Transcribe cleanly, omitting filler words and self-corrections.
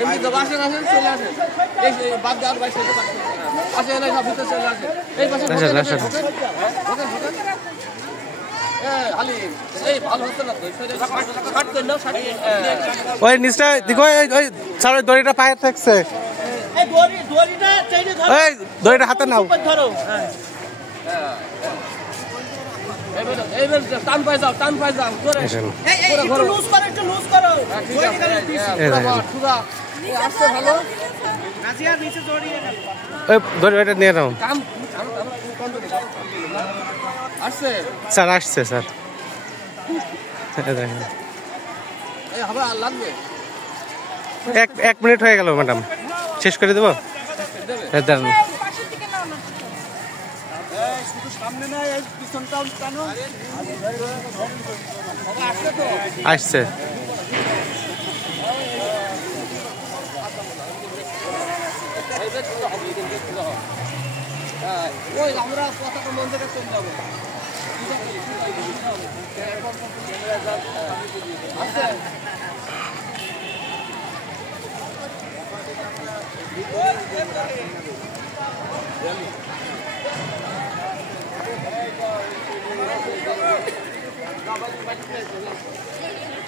এমনি তো আসেন আসেন চলে আসেন এই বাদ দেওয়ার বাইরে আসেন না সব ভিতরে চলে আসেন এই পাশে ঢোকেন ওই নিচটা দেখো ওই স্যার ওই দড়িটা পায়ে থাকছে ওই দড়িটা হাতে নাও টান পাই যাও আসছে ভালো ওই দড়িটা নিয়ে নাও আসছে স্যার আসছে স্যার লাগবে এক মিনিট হয়ে গেল ম্যাডাম শেষ করে দেবো দাঁড়ান আসছে ওই আমরা পতাকা মন্দিরে চলে যাবো আচ্ছা